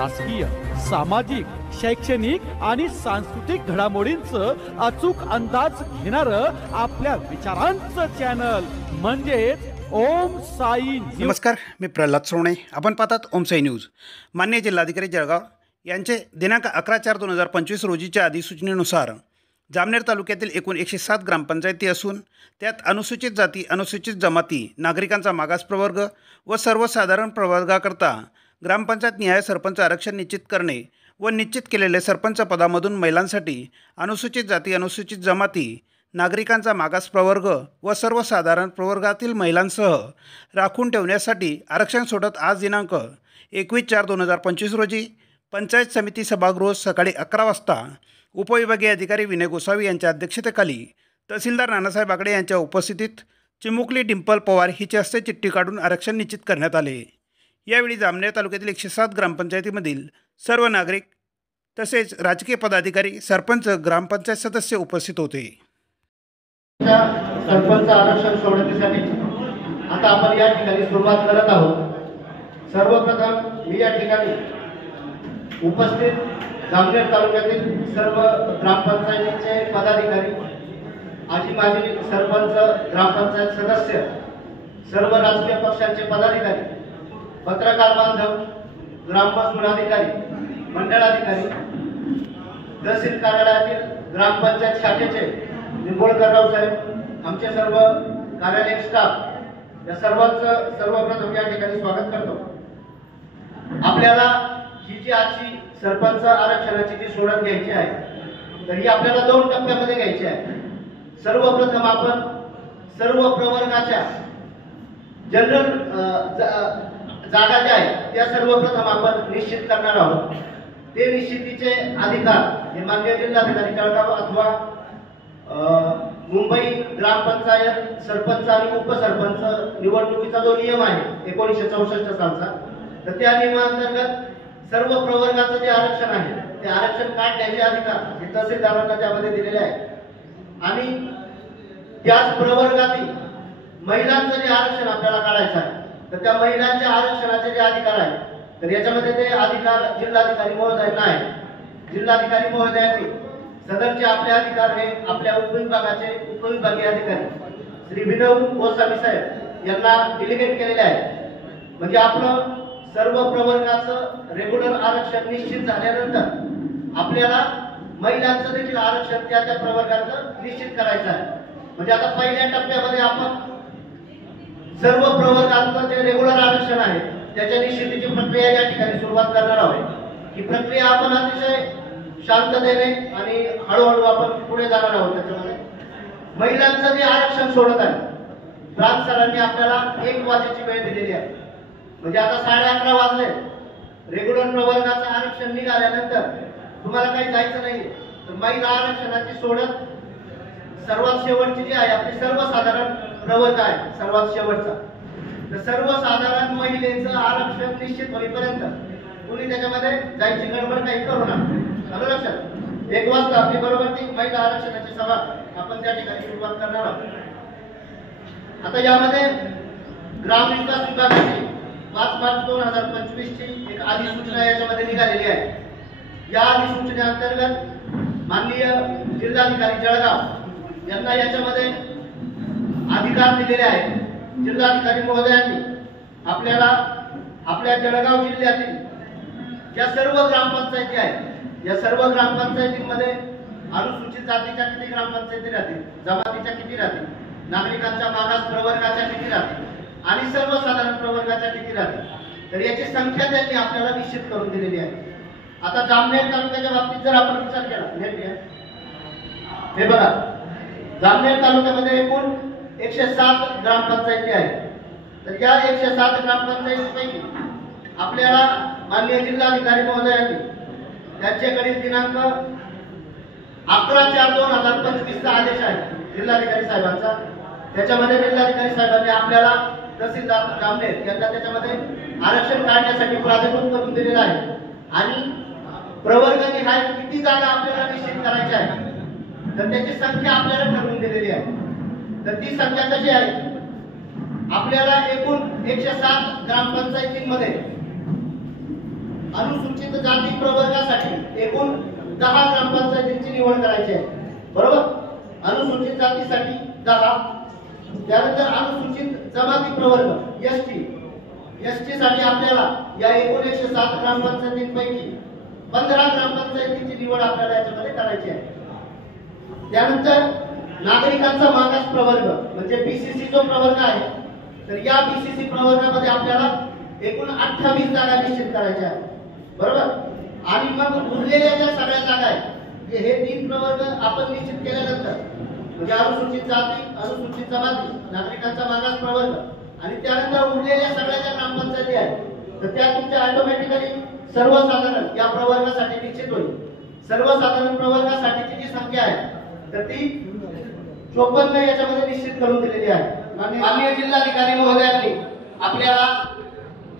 राजकीय, सामाजिक, शैक्षणिक आणि सांस्कृतिक घडामोडींचं अचूक अंदाज घेणारं आपल्या विचारांचं चॅनल म्हणजेच ओम साई न्यूज। नमस्कार, मी प्रल्हाद सोने। आपण पाहतात ओम साई न्यूज। माननीय जिल्हाधिकारी जळगाव यांचे दिनांक 11/4/2025 रोजीच्या अधिसूचनेनुसार जामनेर तालुक्यातील एकूण 107 ग्रामपंचायती असून त्यात अनुसूचित जाती, अनुसूचित जमाती, नागरिकांचा मागास प्रवर्ग व सर्वसाधारण प्रवर्गाकरता ग्रामपंचायत निहाय सरपंच आरक्षण निश्चित करणे व निश्चित केलेले सरपंच पदामधून महिलांसाठी अनुसूचित जाती, अनुसूचित जमाती, नागरिकांचा मागास प्रवर्ग व सर्वसाधारण प्रवर्गातील महिलांसह राखून ठेवण्यासाठी आरक्षण सोडत आज दिनांक 21/4/2025 रोजी पंचायत समिती सभागृह सकाळी 11 वाजता उपविभागीय अधिकारी विनय गोसावी यांच्या अध्यक्षतेखाली तहसीलदार नानासाहेब आगडे यांच्या उपस्थितीत चिमुकली डिंपल पवार हिच्या हस्ते चिठ्ठी काढून आरक्षण निश्चित करण्यात आले। यावेळी जामनेर तालुक्यातील 107 ग्रामपंचायतीमधील सर्व नागरिक तसेच राजकीय पदाधिकारी, सरपंच, ग्रामपंचायत सदस्य उपस्थित होते। सरपंच आरक्षण सोडण्यासाठी आता आपण या ठिकाणी सुरुवात करत आहोत। सर्वप्रथम मी या ठिकाणी उपस्थित जामनेर तालुक्यातील सर्व ग्रामपंचायतीचे पदाधिकारी, आजी माजी सरपंच, ग्रामपंचायत सदस्य, सर्व राजकीय पक्षांचे पदाधिकारी, पत्रकार बांधव, ग्राममजूर अधिकारी, मंडळाधिकारी, तहसील कार्यालयातील ग्रामपंचायत शाखेचे निंबोळकरराव साहेब, आमचे सर्व कार्यालयीन स्टाफ, या सर्वांचं सर्वप्रथम या ठिकाणी स्वागत करतो। आपल्याला ही जी आजची सरपंच आरक्षणाची जी सोडत घ्यायची आहे तर ही आपल्याला 2 टप्प्यामध्ये घ्यायची आहे। सर्वप्रथम आपण सर्व प्रवर्गाच्या जनरल जागा ज्या आहेत त्या सर्वप्रथम आपण निश्चित करणार आहोत। ते निश्चितीचे अधिकार हे माननीय जिल्हाधिकारी जळगाव अथवा मुंबई ग्रामपंचायत सरपंच आणि उपसरपंच निवडणुकीचा जो नियम आहे 1964 सालचा, तर त्या नियमांतर्गत सर्व प्रवर्गाचं जे आरक्षण आहे ते आरक्षण काढण्याचे अधिकार हे तहसीलदारांना त्यामध्ये दिलेले आहे। आणि त्याच प्रवर्गातील महिलांचं जे आरक्षण आपल्याला काढायचं आहे तर त्या महिलांच्या आरक्षणाचे जे अधिकार आहेत तर याच्यामध्ये ते अधिकार जिल्हाधिकारी महोदयांना आहे। जिल्हाधिकारी महोदयांनी सदरचे आपले अधिकार हे आपल्या उपविभागाचे उपविभागीय अधिकारी श्री विनय गोसावी साहेब यांना डिलिगेट केलेले आहे। म्हणजे आपलं सर्व प्रवर्गाचं रेग्युलर आरक्षण निश्चित झाल्यानंतर आपल्याला महिलांचं देखील आरक्षण त्या प्रवर्गाचं निश्चित करायचं आहे। म्हणजे आता पहिल्या टप्प्यामध्ये आपण सर्व प्रवर्गाचं जे रेग्युलर आरक्षण आहे त्याच्या निश्चितीची प्रक्रिया या ठिकाणी सुरुवात करणार आहोत। ही प्रक्रिया आपण अतिशय शांततेने आणि हळूहळू आपण पुढे जाणार आहोत। त्याच्यामध्ये महिलांचं जे आरक्षण सोडत आहे प्रांत सरांनी आपल्याला 1 वाजेची वेळ दिलेली आहे। म्हणजे आता 11:30 वाजले, रेग्युलर प्रवर्गाचं आरक्षण निघाल्यानंतर तुम्हाला काही जायचं नाही तर महिला आरक्षणाची सोडत सर्वात शेवटची जी आहे आपली सर्वसाधारण प्रवर्ग आहे सर्वात शेवटचा, तर सर्वसाधारण महिलेचं आरक्षण निश्चित होईपर्यंत कुणी त्याच्यामध्ये जायची गडबड काही करू नका। आलं लक्षात? 1 वाजता आपली बरोबर ती महिला आरक्षणाची सभा आपण त्या ठिकाणी सुरुवात करणार आहोत। आता यामध्ये ग्रामविकास विभागाची 5 मार्च 2025 ची एक अधिसूचना याच्यामध्ये निघालेली आहे। या अधिसूचनेअंतर्गत माननीय जिल्हाधिकारी जळगाव यांना याच्यामध्ये अधिकार दिलेले आहेत। जिल्हाधिकारी महोदयांनी आपल्याला आपल्या जळगाव जिल्ह्यातील या सर्व ग्रामपंचायती आहेत या सर्व ग्रामपंचायतीमध्ये अनुसूचित जातीच्या किती ग्रामपंचायती राहतील, जमातीच्या किती राहतील, नागरिकांच्या मागास प्रवर्गाच्या किती राहतील आणि सर्वसाधारण प्रवर्गाच्या किती राहतील, तर याची संख्या त्यांनी आपल्याला निश्चित करून दिलेली आहे। आता जामनेर तालुक्याच्या बाबतीत जर आपण विचार केला, हे बघा, जामनेर तालुक्यामध्ये एकूण 107 ग्रामपंचायती आहेत। तर या 107 ग्रामपंचायतीपैकी आपल्याला माननीय जिल्हाधिकारी महोदयांनी त्यांच्याकडील दिनांक 11/4/2025 चा आदेश आहे जिल्हाधिकारी साहेबांचा। त्याच्यामध्ये जिल्हाधिकारी साहेबांनी आपल्याला तहसीलदार जामनेर यांना त्याच्यामध्ये आरक्षण काढण्यासाठी प्राधिकृत करून दिलेला आहे आणि प्रवर्ग निहाय किती जागा आपल्याला निश्चित करायच्या आहे तर त्याची संख्या आपल्याला ठरवून दिलेली आहे। तर ती संख्या कशी आहे, आपल्याला एकूण 107 ग्रामपंचायतींमध्ये अनुसूचित जाती प्रवर्गासाठी एकूण 10 ग्रामपंचायतींची निवड करायची आहे, बरोबर. अनुसूचित जातीसाठी 10, त्यानंतर अनुसूचित जमाती प्रवर्ग एसटी साठी आपल्याला या एकूण 107 ग्रामपंचायतींपैकी 15 ग्रामपंचायतींची निवड आपल्याला याच्यामध्ये करायची आहे. त्यानंतर नागरिकांचा मागास प्रवर्ग म्हणजे बीसीसी जो प्रवर्ग आहे, तर या बीसीसी प्रवर्गामध्ये आपल्याला एकूण 28 जागा निश्चित करायच्या आहेत, बरोबर. आणि मग उरलेल्या ज्या सगळ्या जागा आहेत हे 3 प्रवर्ग आपण निश्चित केल्यानंतर म्हणजे अनुसूचित जाती, अनुसूचित जमाती, नागरिकांचा मागास प्रवर्ग आणि त्यानंतर उरलेल्या सगळ्या ज्या ग्रामपंचायती आहेत तर त्या तुमच्या ऑटोमॅटिकली सर्वसाधारण या प्रवर्गासाठी निश्चित होईल. सर्वसाधारण प्रवर्गासाठीची जी संख्या आहे तर ती 54 याच्यामध्ये निश्चित करून दिलेली आहे. माननीय जिल्हाधिकारी महोदयांनी आपल्याला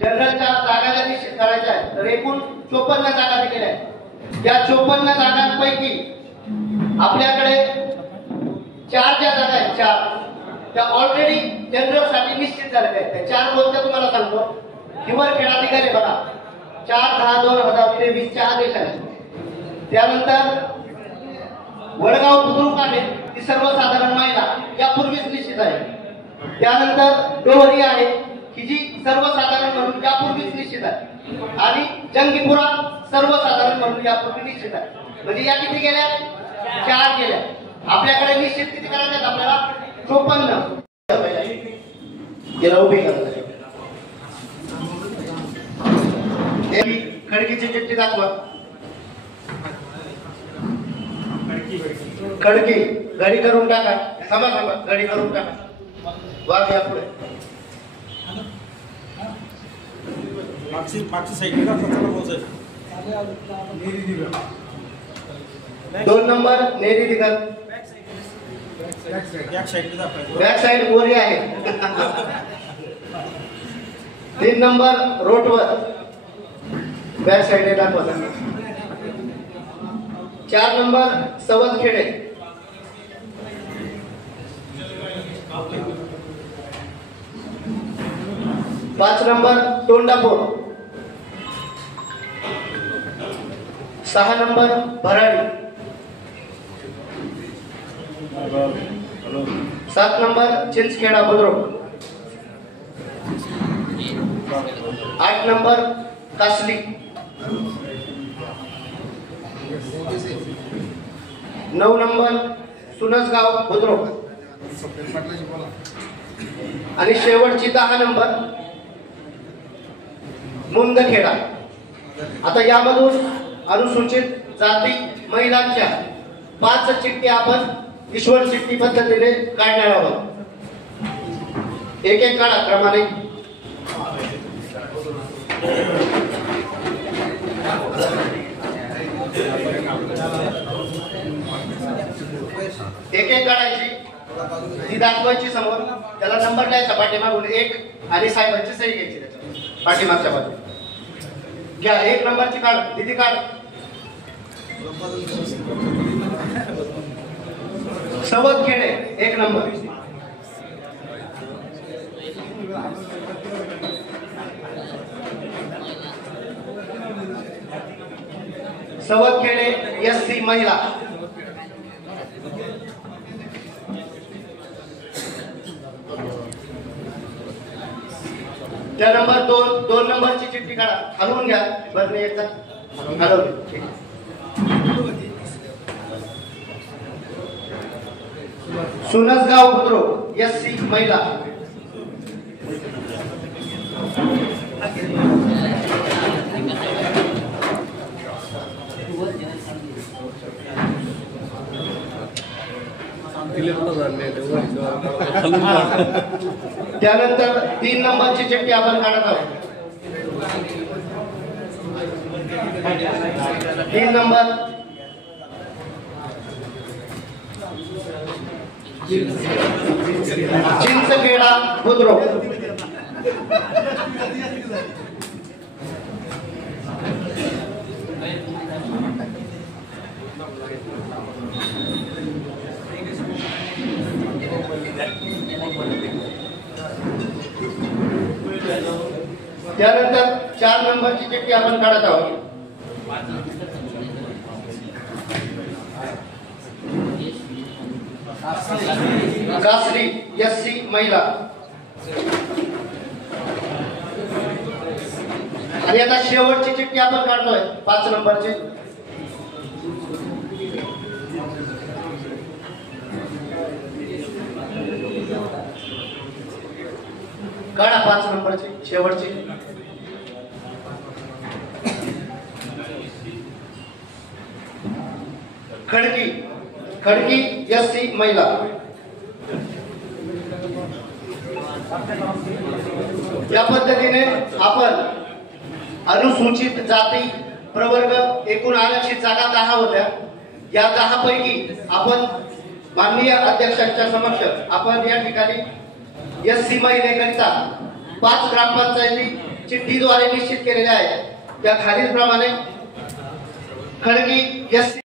जनरलच्या जागा ज्या निश्चित करायच्या आहेत तर एकूण 54 जागा दिलेल्या आहेत. या 54 जागांपैकी आपल्याकडे 4 ज्या जागा आहेत 4 त्या ऑलरेडी जनरल साठी निश्चित झालेल्या आहेत. त्या 4 कोणत्या तुम्हाला सांगतो. हिवरखेडा निघाले बघा 4/10/2023 च्या आदेशाने. त्यानंतर वडगाव बुद्रुक आहे ती सर्वसाधारण महिला यापूर्वीच निश्चित आहे. त्यानंतर डोहरी आहे की जी सर्वसाधारण म्हणून यापूर्वीच निश्चित आहे आणि जंगीपुरा सर्वसाधारण म्हणून यापूर्वी निश्चित आहे. म्हणजे या किती गेल्या 4 गेल्या. आपल्याकडे निश्चित किती करायचे आहेत आपल्याला 54. खडकीची चिठ्ठी दाखवा. खडकी गाडी करून टाका. थांबा गाडी करून टाका. वाघ या पुढे मागची साईड 2 नंबर नेरी दिगत बॅक साइड गोरी आहे. 3 नंबर रोडवर बॅक साइड दाखवा. 4 number Savatkhede. 5 number Tondapur. 6 number Bharadi. 7 number Chinchkheda Budruk. 8 number Kasli. 9 number Sunasgaon Budruk आणि शेवटची 10 नंबर मुंदखेडा. आता यामधून अनुसूचित जाती महिलांच्या 5 चिठ्ठी आपण ईश्वर चिठ्ठी पद्धतीने काढणार आहोत. एक काढा क्रमाने. एक काढायची ती दाखवायची समोर. त्याला नंबर द्यायचा पाठीमागून 1 आणि साहेबांची सही घ्यायची त्याच्यावर पाठीमागच्या बाजूला. घ्या 1 नंबरची काढ. दिदी काढ. सवतखेडे 1 नंबर. सवतखेडे SC महिला. त्या नंबर 2 नंबरची चिठ्ठी काढा. हलवून घ्या बरं एकदा हलवली. सुनसगाव बुद्रुक SC महिला. त्यानंतर 3 नंबरची चिठ्ठी आपण काढत आहोत. 3 नंबर चिंचखेडा बुद्रुक. त्यानंतर 4 नंबरची चिठ्ठी आपण काढत आहोत. कासरी SC महिला. आणि आता शेवटची चिठ्ठी आपण काढतोय 5 नंबरची. काढा 5 नंबरची शेवटची. खडकी SC महिला. या पद्धतीने आपण अनुसूचित जाती प्रवर्ग एकूण आरक्षित जागा 10 होत्या. या 10 पैकी आपण माननीय अध्यक्षांच्या समक्ष आपण या ठिकाणी SC महिलेकरिता 5 ग्रामपंचायती चिठ्ठीद्वारे निश्चित केलेल्या आहेत. त्या खालीलप्रमाणे खडकी SC